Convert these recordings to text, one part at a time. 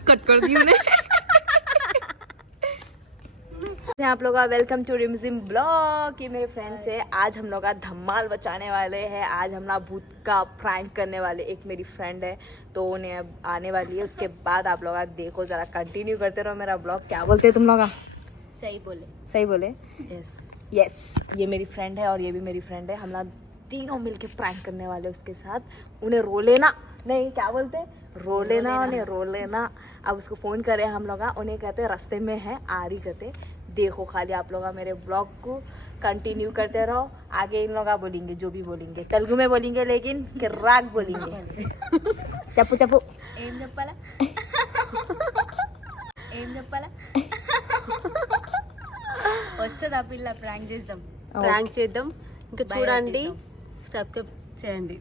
Cut कर दी उन्हें। आप लोग का वेलकम टू रिमझिम ब्लॉग। ये मेरे फ्रेंड्स है। आज हम लोग का धमाल बचाने वाले हैं। आज हम लोग भूत का प्रैंक करने वाले। एक मेरी फ्रेंड है तो उन्हें अब आने वाली है। उसके बाद आप लोग देखो, जरा कंटिन्यू करते रहो मेरा ब्लॉग। क्या बोलते हैं तुम लोग? सही बोले, सही बोले। यस यस, ये मेरी फ्रेंड है और ये भी मेरी फ्रेंड है। हम लोग तीनों मिलके प्रैंक करने वाले उसके साथ। उन्हें रो लेना नहीं, क्या बोलते हैं, रो लेना, उन्हें रो लेना। अब उसको फ़ोन करे हम लोग, उन्हें कहते रास्ते में है, आ रही कहते। देखो खाली आप लोग मेरे ब्लॉग को कंटिन्यू करते रहो। आगे इन लोग बोलेंगे जो भी बोलेंगे, तेलुगु में बोलेंगे लेकिन किर्राक बोलेंगे। चप्पू चप्पू ఏం చెప్పాలా ఏం చెప్పాలా వస్తుంది ఆ పిల్ల. ప్రాంక్ చేద్దాం, ప్రాంక్ చేద్దాం. ఇంకా చూడండి, సబ్స్క్రైబ్ చేయండి,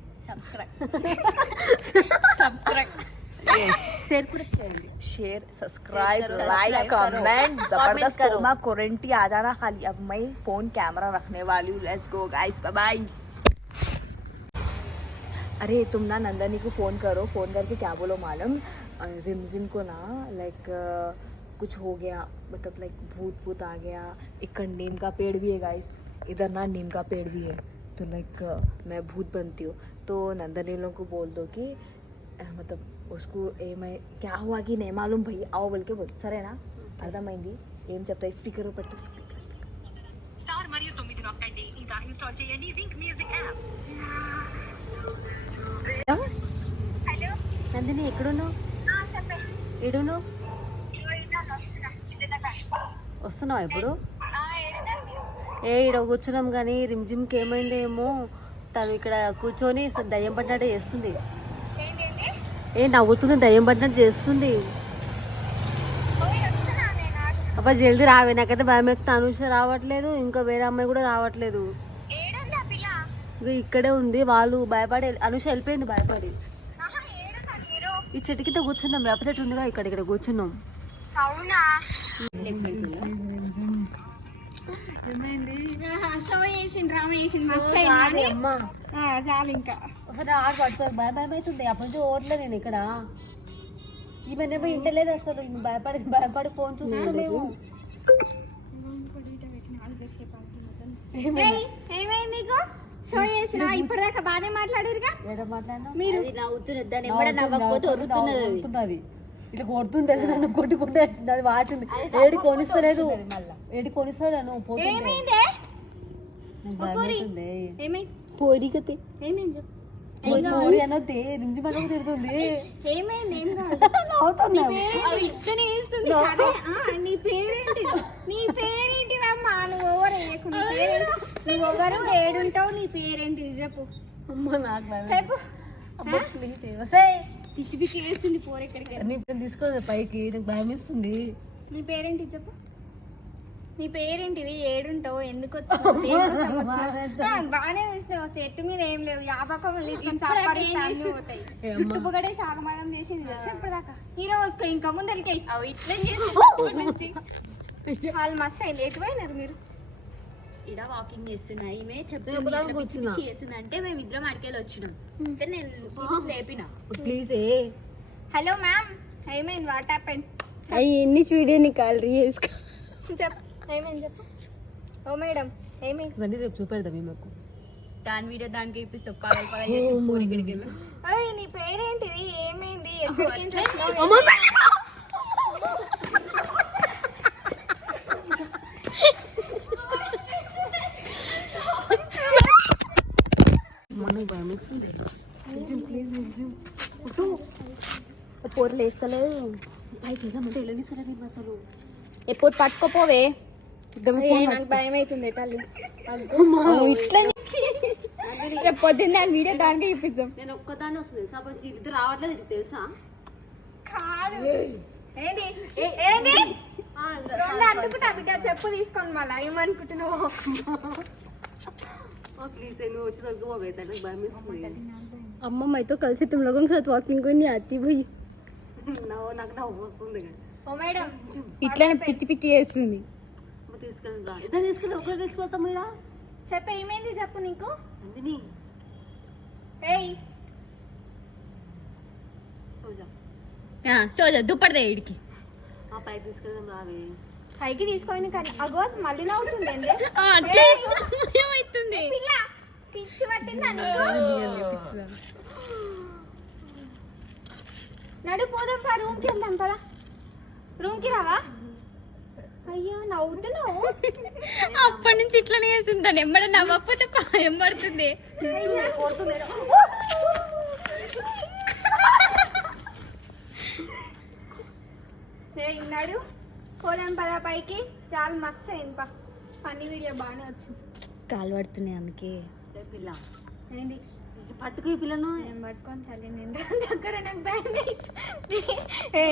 షేర్ కూడా చేయండి. शेयर सब्सक्राइब लाइक कमेंट जबरदस्त करो। मैं कोरेंटी आ जाना खाली। अब मैं फोन कैमरा रखने वाली हूँ। Let's go guys, bye bye. अरे तुम ना नंदनी को फ़ोन करो। फ़ोन करके क्या बोलो मालूम, रिमझिम को ना लाइक कुछ हो गया, मतलब लाइक भूत भूत आ गया। एक नीम का पेड़ भी है गाइस, इधर ना नीम का पेड़ भी है। तो लाइक मैं भूत बनती हूँ। तो नंदनी लोगों को बोल दो कि मतलब उसको मैं क्या हुआ कि नहीं मालूम भाई, आओ बोल के बोल సరేనా? అర్థమైంది ఏం చెప్తా? స్పీకర్ పెట్టు, స్పీకర్ స్టార్ మరియు 9 నొక్కండి. ఇంకా ఇన్‌స్టాల్ చేయండి wink music app. Hello Nandini, ఎక్కడున్నావు? ఏడున్నావు? వస్తున్నావా ఇప్పుడు? ఇక్కడ కూర్చున్నాం కానీ రిమ్జిమ్కి ఏమైందేమో. తను ఇక్కడ కూర్చొని దయ్యం పట్టినట్టు చేస్తుంది. నవ్వుతుంది, దయ్యం పట్టినట్టు చేస్తుంది. అబ్బా జల్దీ రావే, నాకైతే భయం వేస్తుంది. అనుష రావట్లేదు, ఇంకా వేరే అమ్మాయి కూడా రావట్లేదు. ఇక్కడే ఉంది. వాళ్ళు భయపడి, అనుష వెళ్ళిపోయింది భయపడి. ఈ చెట్టు కింద కూర్చున్నాం, వేప చెట్టు ఉందిగా, ఇక్కడ కూర్చున్నాం. ఏమైంది? చాలు ఇంకా ఆడ పడుతుంది. భయం అవుతుంది. అప్పటి నుంచి ఓట్లే నేను ఇక్కడ. ఈమెనేమో ఇంటలేదు అసలు. భయపడి ఫోన్ చూస్తున్నాం మేము. ఏమైంది నీకు? షో చేసినా ఇప్పటిదాకా బాగానే మాట్లాడారుగా. ఎక్కడ మాట్లాడినా మీరు నవ్వుతున్నది. ఇట్లా కొడుతుంది, నన్ను కొట్టుకుంటే అది వాచింది. ఏడి కొనిస్తలేదు, ఏడి కొనిస్తాను పోరి కతే. ఏమైంది చెప్పు. పోరి అనొద్దే, నుంచి మనకు తిడుతుంది. ఏమైంది? ఏం కాదు. నీ పేరేంటి? నీ పేరేంటిదమ్మా? నువ్వు ఎవరు నువ్వు ఎవరు, ఏడుంటావు, నీ పేరేంటి చెప్పు. అమ్మ నాకు చెప్పు. ప్లీజ్ పిచ్చి పిచ్చి వేస్తుంది పోరు. ఎక్కడికి తీసుకోదు పైకి, నాకు భయం వేస్తుంది. నీ పేరేంటి చెప్పు. నీ పేరేంటిది? ఏడుంటావు, ఎందుకు వచ్చావు? బాగానే చూసినావు. చెట్టు మీద ఏం లేవు, యాపకం తీసుకొని పోతాయి. చుట్టుపక్కడే సాగమాగం చేసింది తెలుసా ఇప్పటిదాకా. ఈ రోజుకో ఇంకా ముందు వెళ్ళికాయి ఇట్లా చేసి చాలా మస్తు అయింది. ఎటు పోయినారు మీరు? ఇక్కడ వాకింగ్ చేస్తున్నా. ఈమె చెప్తుంది చేసింది అంటే మేము ఇద్దరం అడికెళ్ళి వచ్చినాం. అంటే నేను లేపిన. ప్లీజ్. హలో మ్యామ్, ఏమైంది? What happened? ఎన్ని వీడియో నికాలి చెప్పు. ఏమైంది చెప్పు. ఓ మేడం, ఏమైంది? ఇవన్నీ రేపు చూపెడదాం మాకు. దాని వీడియో దానికి ఇప్పిస్తాం. పగల పగల చేసి పూరి ఇక్కడికి వెళ్ళి. నీ పేరేంటిది? ఏమైంది? పోర్లు వేస్తలేదు. పైకి వేద్దామంటే వెళ్ళనిస్తలేదు అసలు. ఎప్పుడు పట్టుకోపోవే. నాకు భయం అవుతుంది తల్లి. ఇట్లా రేపు పొద్దున్న దాని వీడియో దానికి ఇప్పిద్దాం. నేను ఒక్కదాన్ని వస్తుంది సపోజ్ ఇద్దరు రావట్లేదు, ఇది తెలుసా? కాదు. ఏంటి ఏంటి అందుకుంటా బిడ్డ. చెప్పు తీసుకొని మళ్ళీ ఏమనుకుంటున్నావు? प्लीज నువ్వు వచ్చి దొరికిపోవే, నాకు భయం వేస్తుంది. अम्मा मैं तो कल से तुम लोगों के साथ वॉकिंग को नहीं आती भाई. నాకు నవ్వు వస్తుంది. ఓ మేడం ఇట్లానే పిచ్చి పిచ్చి చేస్తుంది. తీసుకెళ్ళి ఇద్దరు తీసుకెళ్ళి ఒకరు తీసుకెళ్తాం. మేడా చెప్పు, ఏమైంది చెప్పు. నీకు నందిని ఏయ్ సోజా సోజ దుప్పటిదే ఇడికి ఆ పైకి తీసుకెళ్దాం రావే. పైకి తీసుకొని కానీ అగో మళ్ళీ నవ్వుతుంది ఏంది? అట్లే ఏమవుతుంది పిల్ల పిచ్చి పట్టిందా నీకు? నడు పోదాం పా, రూమ్కి వెళ్దాం పదా. రూమ్కి రావా? అయ్యో నవ్వుతున్నావు. అప్పటి నుంచి ఇట్లనే వేసింది దాన్ని ఎమ్మడ నవ్వకపోతే భయం పడుతుంది నడు పోదాం పదా పైకి. చాలా మస్తు అయింది పా, ఫన్నీ వీడియో బాగానే వచ్చింది. కాలు పడుతున్నాయి అందుకే. ఏ పిల్ల ఏంటి పట్టుకు ఈ పిల్లను. నేను పట్టుకొని చల్లి నేను దగ్గర నాకు భయం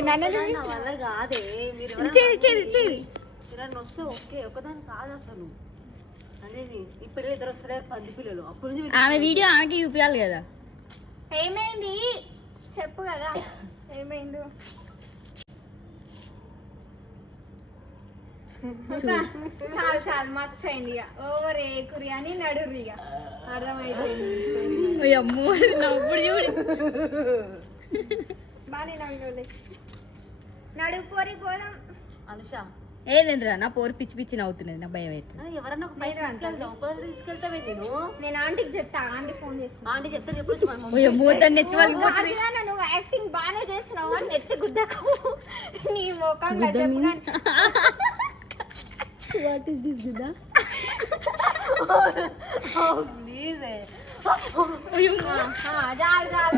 నన్ను నా వల్ల కాదే. మీరు ఎవరైనా వస్తే ఓకే, ఒకదాని కాదు అసలు అనేది. ఇప్పుడు ఇద్దరు వస్తారు 10 పిల్లలు. అప్పుడు నుంచి ఆమె వీడియో ఆమెకి చూపించాలి కదా. ఏమైంది చెప్పు కదా, ఏమైందో. చాలు చాలు మస్తు అయింది ఇక. ఓవర్ ఏకురి అని నడుర్రి ఇక, అర్థమైపోయింది. అమ్మో నవ్వుడు చూడు. బాగానే నవ్వులే. నడు పోరి పోదాం. అనుష ఏదేంద్రా నా పోరు పిచ్చి పిచ్చి నవ్వుతున్నది, నా భయం అయితే. ఎవరన్నా ఒక పైకి తీసుకెళ్తాం. ఒకరు తీసుకెళ్తావే నేను ఆంటీకి చెప్తా, ఆంటీ ఫోన్ చేస్తున్నా. ఆంటీ చెప్తారు ఎప్పుడు అమ్మో దాన్ని ఎత్తి వాళ్ళు నువ్వు యాక్టింగ్ బాగానే చేస్తున్నావు అని నెత్తి గుద్దకు నీ ముఖం చెప్పు. వాట్ ఇస్ దిస్ గుద్దా? ప్లీజ్ చాలు చాలు.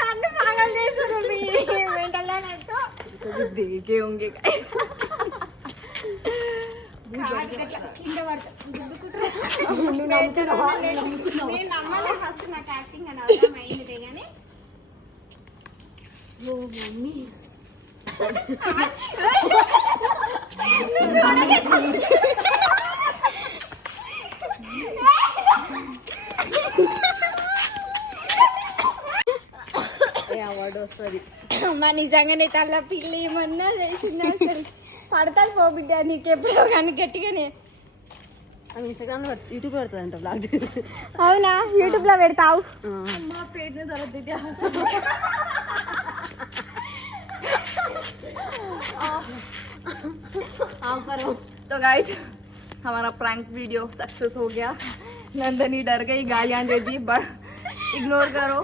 నన్ను పాగలు చేసారు మీ వెంటనేట్టు. देखे होंगे కింద పడతా నేను నమ్మలే ఫస్ట్ నాకు యాక్టింగ్ అని అర్థమైంది కానీ అవార్డు వస్తుంది. మా నిజంగానే తల్ల పిల్ల ఏమన్నా చేసింది అసలు. పడతాను పో బిడ్డ నీకు ఎప్పుడో కానీ గట్టిగానే. ఇన్స్టాగ్రామ్ లో యూట్యూబ్ పెడతాదంట బ్లాగ్. అవునా, యూట్యూబ్ లో పెడతావు? अम्मा पेट में दर्द देती है. आप करो. तो गाइस हमारा प्रैंक वीडियो सक्सेस हो गया. नंदनी डर गई, गालियां दे दी, बट इग्नोर करो.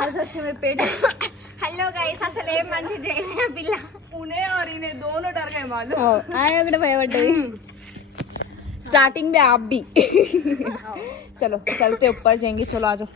हंस हंस के मेरे पेट హలో గైస్, అసలు ఏం మంచిది చేయలే పిల్ల. उन्हें और इन्हें दोनों डर गए मालूम. ఆమె ఒకటి భయపడ్డది. स्टार्टिंग में आप भी. चलो चलते ऊपर जाएंगे. चलो आ जाओ.